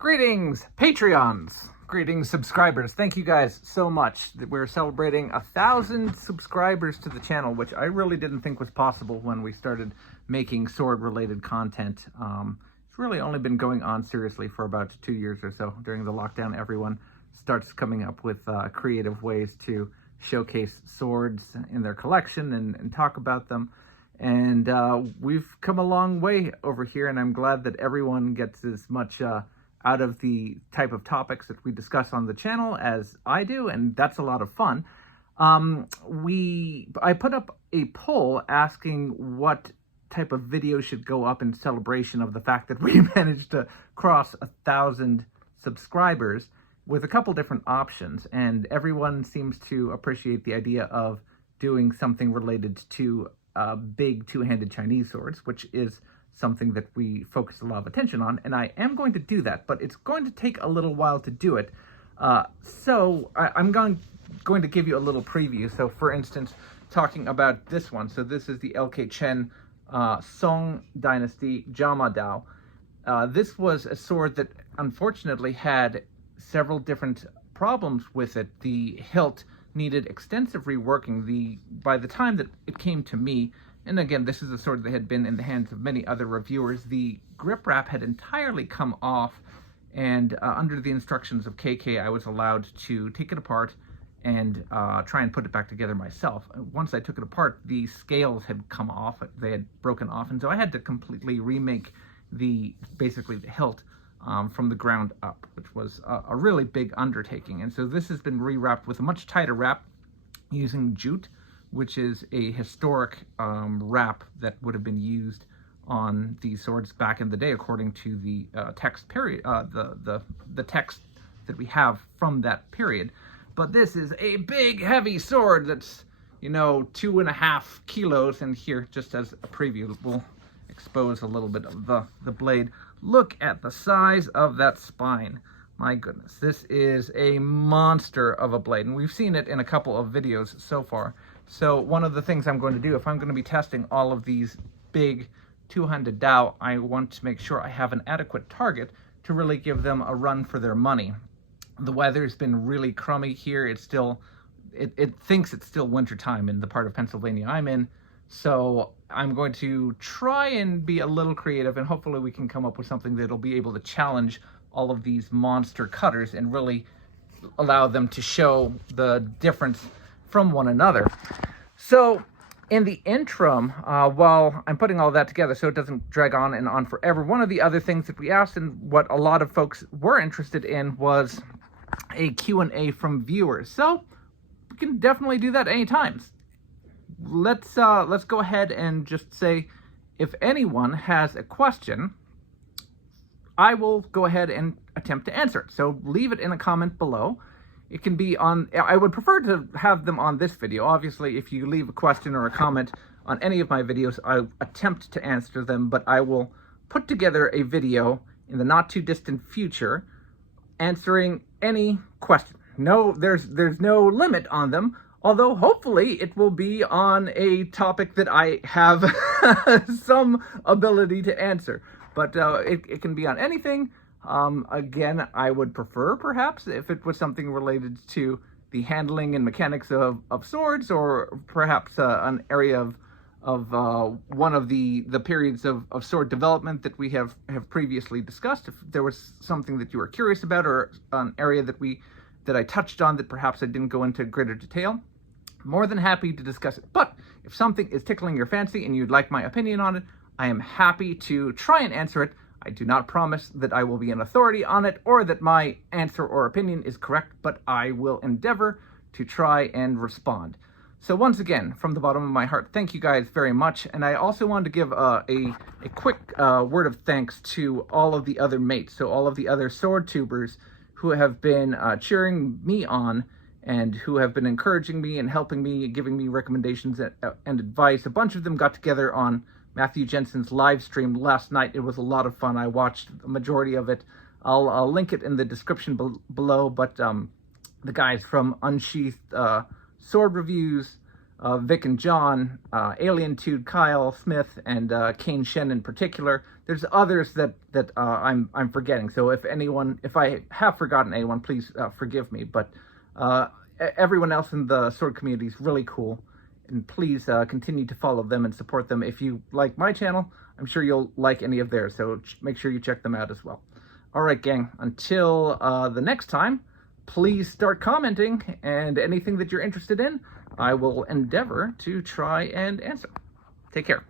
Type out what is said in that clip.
Greetings, Patreons! Greetings, subscribers. Thank you guys so much. We're celebrating 1,000 subscribers to the channel, which I really didn't think was possible when we started making sword-related content. It's really only been going on seriously for about 2 years or so. During the lockdown, everyone starts coming up with creative ways to showcase swords in their collection and talk about them. And we've come a long way over here, and I'm glad that everyone gets as much out of the type of topics that we discuss on the channel as I do, and that's a lot of fun. I put up a poll asking what type of video should go up in celebration of the fact that we managed to cross 1,000 subscribers, with a couple different options, and everyone seems to appreciate the idea of doing something related to big two-handed Chinese swords, which is something that we focus a lot of attention on, and I am going to do that, but it's going to take a little while to do it. So I'm going to give you a little preview. So for instance, talking about this one. So this is the LK Chen Song Dynasty Jama Dao. This was a sword that unfortunately had several different problems with it. The hilt needed extensive reworking. By the time that it came to me, and again, this is a sword that had been in the hands of many other reviewers, the grip wrap had entirely come off, and under the instructions of KK, I was allowed to take it apart and try and put it back together myself. Once I took it apart, the scales had come off, they had broken off, and so I had to completely remake basically the hilt from the ground up, which was a really big undertaking. And so this has been rewrapped with a much tighter wrap using jute, which is a historic wrap that would have been used on these swords back in the day, according to the text period, the text that we have from that period. But this is a big, heavy sword that's 2.5 kilos. And here, just as a preview, we'll expose a little bit of the blade. Look at the size of that spine. My goodness, this is a monster of a blade, and we've seen it in a couple of videos so far. So one of the things I'm going to do, if I'm going to be testing all of these big two-handed Dao, I want to make sure I have an adequate target to really give them a run for their money. The weather's been really crummy here. It thinks it's still wintertime in the part of Pennsylvania I'm in. So I'm going to try and be a little creative, and hopefully we can come up with something that'll be able to challenge all of these monster cutters and really allow them to show the difference from one another. So in the interim, while I'm putting all that together so it doesn't drag on and on forever, one of the other things that we asked and what a lot of folks were interested in was a Q&A from viewers. So we can definitely do that anytime. Let's go ahead and just say, if anyone has a question, I will go ahead and attempt to answer it. So leave it in a comment below. It can be I would prefer to have them on this video. Obviously, if you leave a question or a comment on any of my videos, I'll attempt to answer them, but I will put together a video in the not too distant future answering any question. No, there's no limit on them, although hopefully it will be on a topic that I have some ability to answer. But it can be on anything. Again, I would prefer, perhaps, if it was something related to the handling and mechanics of swords, or perhaps an area of one of the periods of sword development that we have previously discussed. If there was something that you were curious about, or an area that I touched on that perhaps I didn't go into greater detail, more than happy to discuss it. But if something is tickling your fancy and you'd like my opinion on it, I am happy to try and answer it. I do not promise that I will be an authority on it or that my answer or opinion is correct, but I will endeavor to try and respond. So once again, from the bottom of my heart, thank you guys very much. And I also wanted to give a quick word of thanks to all of the other mates, so all of the other Swordtubers who have been cheering me on and who have been encouraging me and helping me, giving me recommendations and advice. A bunch of them got together on Matthew Jensen's live stream last night. It was a lot of fun. I watched the majority of it. I'll link it in the description below, but the guys from Unsheathed Sword Reviews, Vic and John, Alien Tude, Kyle Smith, and Kane Shen in particular. There's others that I'm forgetting. So if I have forgotten anyone, please forgive me. But everyone else in the Sword community is really cool, and please continue to follow them and support them. If you like my channel, I'm sure you'll like any of theirs. So make sure you check them out as well. All right, gang. Until the next time, please start commenting, and anything that you're interested in, I will endeavor to try and answer. Take care.